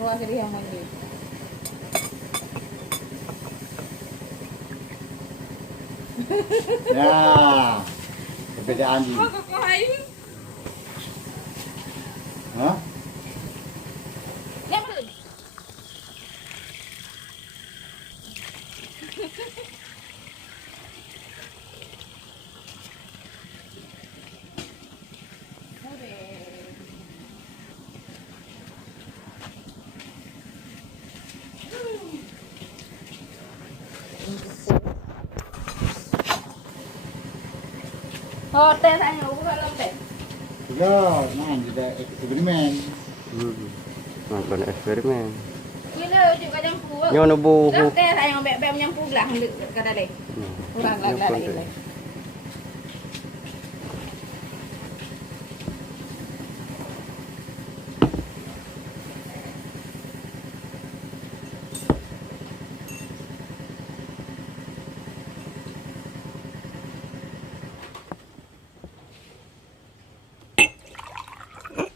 Ruang jadi yang mandi. Nah, perbezaan ni. Oh, kok air. Ha? Ya, betul. Oh, teh saya buka dalam teh. Ya, man, kita eksperimen. Bukan eksperimen. Bila juga jampu. Nyo nubu. Dah teh saya bek-bek menyampu lah kada deh. Kurang lah lagi.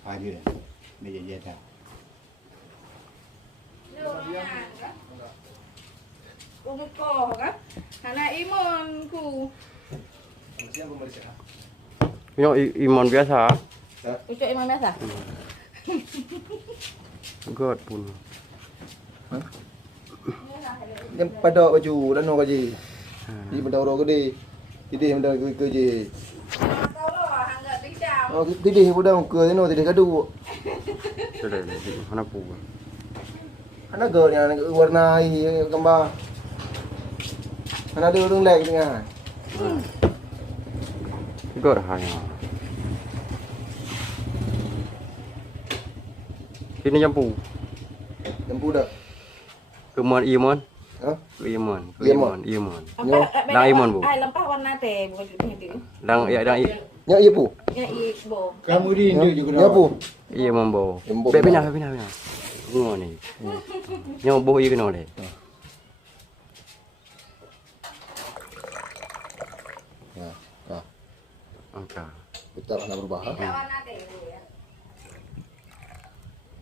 Ada. Meja jeda. Umukoh kan? Anak imunku. Nyo iman biasa. Ucap iman biasa. God pun. Yang pada baju dan orang gaji. Di benda orang gede. Tidih benda kerja. Kau loh, hangat lidam. Oh, tidih budak muka ni tidih gaduh. Sudah, mana pu. Anak girl yang warna gambar. Anak dia orang lek tengah. God hanya. Sini jampu. Jampu dak. Keman iman. Ha? Iman. Iman. Iman. Dah imun, Bu. Ai lempah warna teh bukan itu. Dang ya dang Nya iya pu. Ya ibo. Kamu rindu juga. Nya pu. iman bo. Iman. Bina. Bunga ni. Nyo bo iya kena le. Ya, ka. Angka. Betul anak berubah. Tidak warna teh bu ya.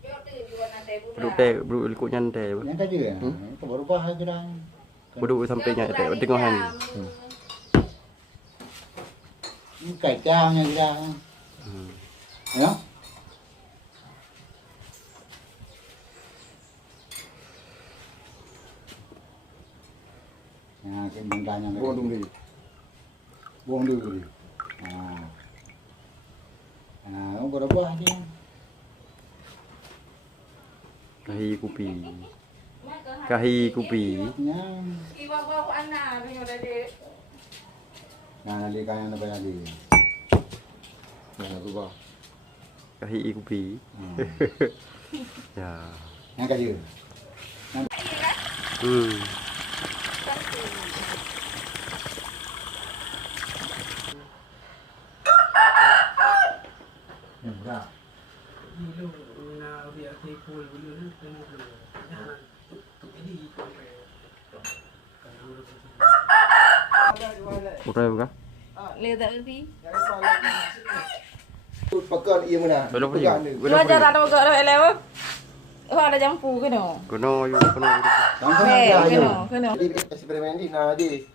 Yo tu di warna teh bu. Duduk teh, duduk ikut nyantai. Yang tadi ya. Itu baru bahas dah. Duduk sampai nyantai tengok han. Ini kacangnya dah. Ya. Nah, cái bunganya Buang dulu. buang dulu. Nah. Nah, berapa buah dia? Kahi kupi. Kahi kupi. Nah, Iwa bawa anak ni udah dek. nah nanti kaya apa lagi? Anak berubah. Kahi kupi. Ya. Yang kaji. Dah. Urai buka. Lihat tak nanti. Pakai iya mana? Belum punya. Lu ajar ada buka lewa. Oh ada jampu ke no? Kono yo kono. Sama-sama Hei, aja. ke no? Ke no? Jadi eksperimen di nah di.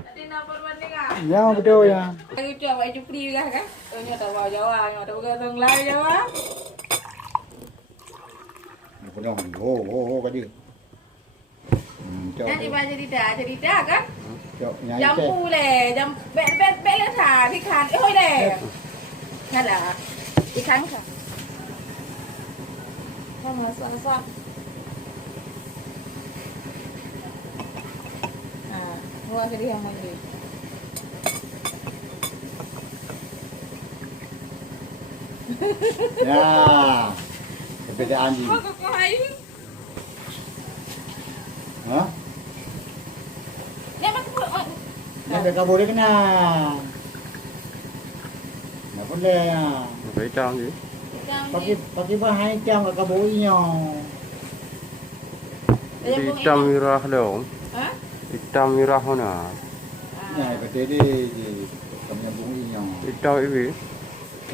Tadi nampak mana kan? Ya, betul ya. Aku cuba baju free juga kan? Oh nyo tak bawa Jawa, nyo tak buka tong lai Jawa. Betul. Oh, kaji. Nanti baca jadi dah kan? Nyanyi Jampu le, bet le thaที่คันเอ้ยเลยนั่นแหละอีกครั้งค่ะเข้ามาซ้อนหัวjadi yang mandi. Ya. Perbezaan ni. Oh, kok air. Ha? Dia masuk oh. Yang tak boleh kena. Tak boleh ya. Phải tròn gì? Pakai bahan jam kat kaboinya. Hitam merah dong. Hah? Hitam merah mana? Ya, kata dia kamu bunginya. Hitam ini.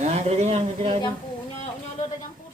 Ya, kira-kira Jampu, nyo lo ada jampu